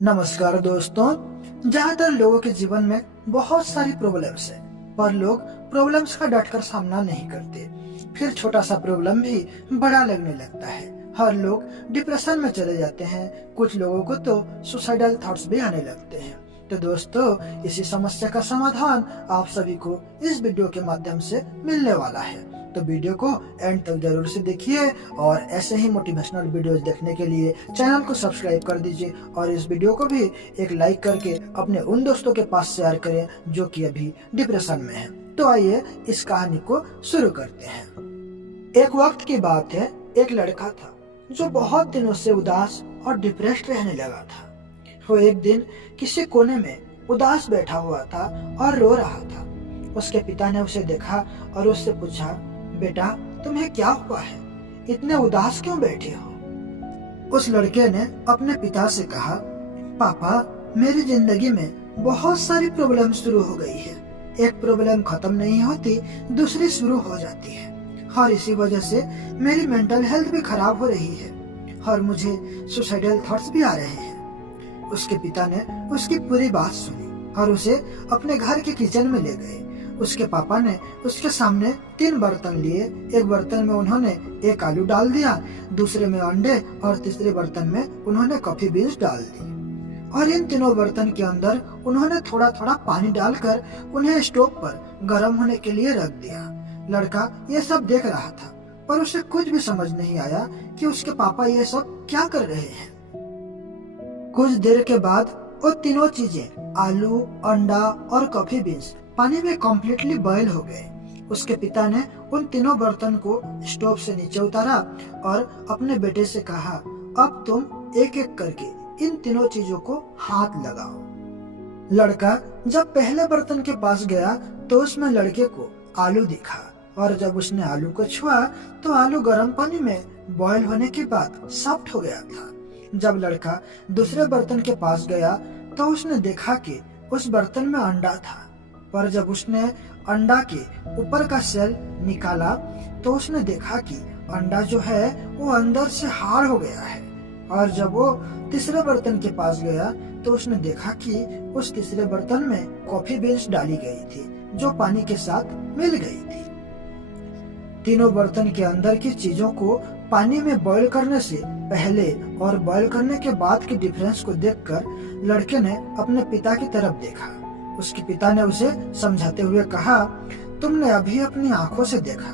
नमस्कार दोस्तों। ज्यादातर लोगों के जीवन में बहुत सारी प्रॉब्लम्स है, पर लोग प्रॉब्लम्स का डटकर सामना नहीं करते। फिर छोटा सा प्रॉब्लम भी बड़ा लगने लगता है। हर लोग डिप्रेशन में चले जाते हैं, कुछ लोगों को तो सुसाइडल थॉट्स भी आने लगते हैं। तो दोस्तों, इसी समस्या का समाधान आप सभी को इस वीडियो के माध्यम से मिलने वाला है। तो वीडियो को एंड तक जरूर से देखिए और ऐसे ही मोटिवेशनल वीडियोस देखने के लिए चैनल को सब्सक्राइब कर दीजिए और इस वीडियो को भी एक लाइक करके अपने उन दोस्तों के पास शेयर करें जो कि अभी डिप्रेशन में हैं। तो आइए इस कहानी को शुरू करते हैं। एक वक्त की बात है, एक लड़का था जो बहुत दिनों से उदास और डिप्रेस्ड रहने लगा था। वो एक दिन किसी कोने में उदास बैठा हुआ था और रो रहा था। उसके पिता ने उसे देखा और उससे पूछा, बेटा तुम्हें क्या हुआ है, इतने उदास क्यों बैठे हो? उस लड़के ने अपने पिता से कहा, पापा मेरी जिंदगी में बहुत सारी प्रॉब्लम शुरू हो गई है। एक प्रॉब्लम खत्म नहीं होती, दूसरी शुरू हो जाती है और इसी वजह से मेरी मेंटल हेल्थ भी खराब हो रही है और मुझे सुसाइडल थॉट्स भी आ रहे हैं। उसके पिता ने उसकी पूरी बात सुनी और उसे अपने घर के किचन में ले गए। उसके पापा ने उसके सामने 3 बर्तन लिए। एक बर्तन में उन्होंने एक आलू डाल दिया, दूसरे में अंडे और तीसरे बर्तन में उन्होंने कॉफी बीन्स डाल दी और इन तीनों बर्तन के अंदर उन्होंने थोड़ा थोड़ा पानी डालकर उन्हें स्टोव पर गर्म होने के लिए रख दिया। लड़का ये सब देख रहा था, पर उसे कुछ भी समझ नहीं आया कि उसके पापा ये सब क्या कर रहे हैं। कुछ देर के बाद वो तीनों चीजें, आलू, अंडा और कॉफी बीन्स, पानी में कम्प्लीटली बॉयल हो गए। उसके पिता ने उन तीनों बर्तन को स्टोव से नीचे उतारा और अपने बेटे से कहा, अब तुम एक एक करके इन तीनों चीजों को हाथ लगाओ। लड़का जब पहले बर्तन के पास गया तो उसमें लड़के को आलू दिखा और जब उसने आलू को छुआ तो आलू गर्म पानी में बॉयल होने के बाद सॉफ्ट हो गया था। जब लड़का दूसरे बर्तन के पास गया तो उसने देखा कि उस बर्तन में अंडा था, पर जब उसने अंडा के ऊपर का सेल निकाला तो उसने देखा कि अंडा जो है वो अंदर से हार्ड हो गया है। और जब वो तीसरे बर्तन के पास गया तो उसने देखा कि उस तीसरे बर्तन में कॉफी बीन्स डाली गई थी जो पानी के साथ मिल गई थी। तीनों बर्तन के अंदर की चीजों को पानी में बॉईल करने से पहले और बॉईल करने के बाद के डिफरेंस को देखकर लड़के ने अपने पिता की तरफ देखा। उसके पिता ने उसे समझाते हुए कहा, तुमने अभी अपनी आंखों से देखा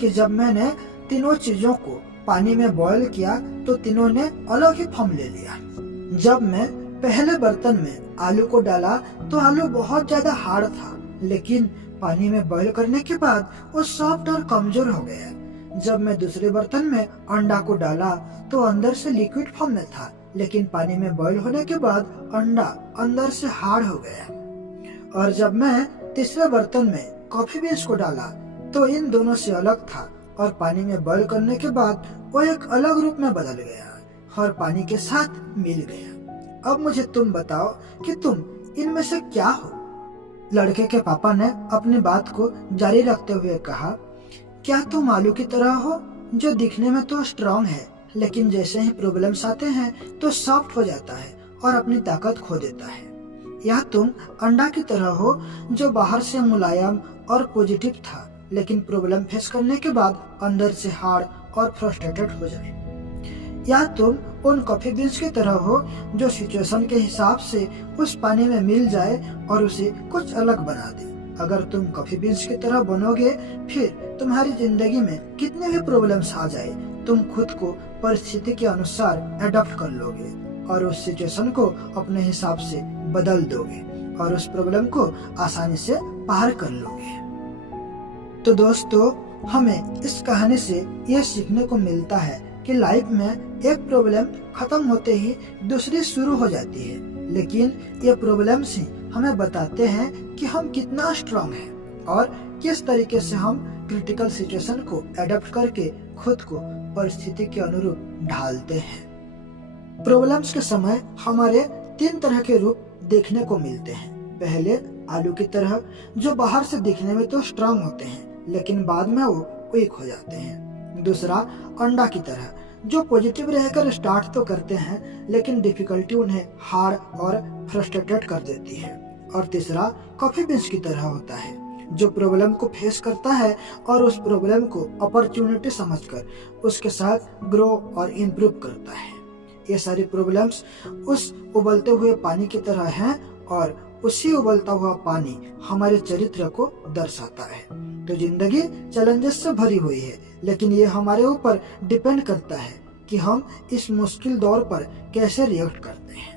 कि जब मैंने तीनों चीजों को पानी में बॉईल किया तो तीनों ने अलग ही फॉर्म ले लिया। जब मैं पहले बर्तन में आलू को डाला तो आलू बहुत ज्यादा हार्ड था, लेकिन पानी में बॉईल करने के बाद वो सॉफ्ट और कमजोर हो गया। जब मैं दूसरे बर्तन में अंडा को डाला तो अंदर से लिक्विड फॉर्म में था, लेकिन पानी में बॉईल होने के बाद अंडा अंदर से हार्ड हो गया। और जब मैं तीसरे बर्तन में कॉफी बीन्स को डाला तो इन दोनों से अलग था और पानी में बॉईल करने के बाद वो एक अलग रूप में बदल गया और पानी के साथ मिल गया। अब मुझे तुम बताओ कि तुम इनमें से क्या हो? लड़के के पापा ने अपनी बात को जारी रखते हुए कहा, क्या तुम आलू की तरह हो जो दिखने में तो स्ट्रॉन्ग है, लेकिन जैसे ही प्रॉब्लम्स आते हैं तो सॉफ्ट हो जाता है और अपनी ताकत खो देता है? या तुम अंडा की तरह हो जो बाहर से मुलायम और पॉजिटिव था, लेकिन प्रॉब्लम फेस करने के बाद अंदर से हार्ड और फ्रस्ट्रेटेड हो जाए? या तुम उन कॉफी बीन्स की तरह हो जो सिचुएशन के हिसाब से उस पानी में मिल जाए और उसे कुछ अलग बना दे? अगर तुम कॉफी बीन्स की तरह बनोगे, फिर तुम्हारी जिंदगी में कितने भी प्रॉब्लम्स आ जाए, तुम खुद को परिस्थिति के अनुसार एडॉप्ट कर लोगे और उस सिचुएशन को अपने हिसाब से बदल दोगे और उस प्रॉब्लम को आसानी से पार कर लोगे। तो दोस्तों, हमें इस कहानी से यह सीखने को मिलता है कि लाइफ में एक प्रॉब्लम खत्म होते ही दूसरी शुरू हो जाती है, लेकिन ये प्रॉब्लम्स ही हमें बताते हैं कि हम कितना स्ट्रांग हैं और किस तरीके से हम क्रिटिकल सिचुएशन को एडॉप्ट करके खुद को परिस्थिति के अनुरूप ढालते हैं। प्रॉब्लम्स के समय हमारे 3 तरह के रूप देखने को मिलते हैं। पहले आलू की तरह जो बाहर से दिखने में तो स्ट्रांग होते हैं, लेकिन बाद में वो वीक हो जाते हैं। दूसरा अंडा की तरह जो पॉजिटिव रहकर स्टार्ट तो करते हैं, लेकिन डिफिकल्टी उन्हें हार और फ्रस्ट्रेटेड कर देती है। और तीसरा कॉफी बीन्स की तरह होता है, जो प्रॉब्लम को फेस करता है और उस प्रॉब्लम को अपॉर्चुनिटी समझकर उसके साथ ग्रो और इम्प्रूव करता है। ये सारी प्रॉब्लम्स उस उबलते हुए पानी की तरह हैं और उसी उबलता हुआ पानी हमारे चरित्र को दर्शाता है। तो जिंदगी चैलेंजेस से भरी हुई है, लेकिन ये हमारे ऊपर डिपेंड करता है कि हम इस मुश्किल दौर पर कैसे रिएक्ट करते हैं।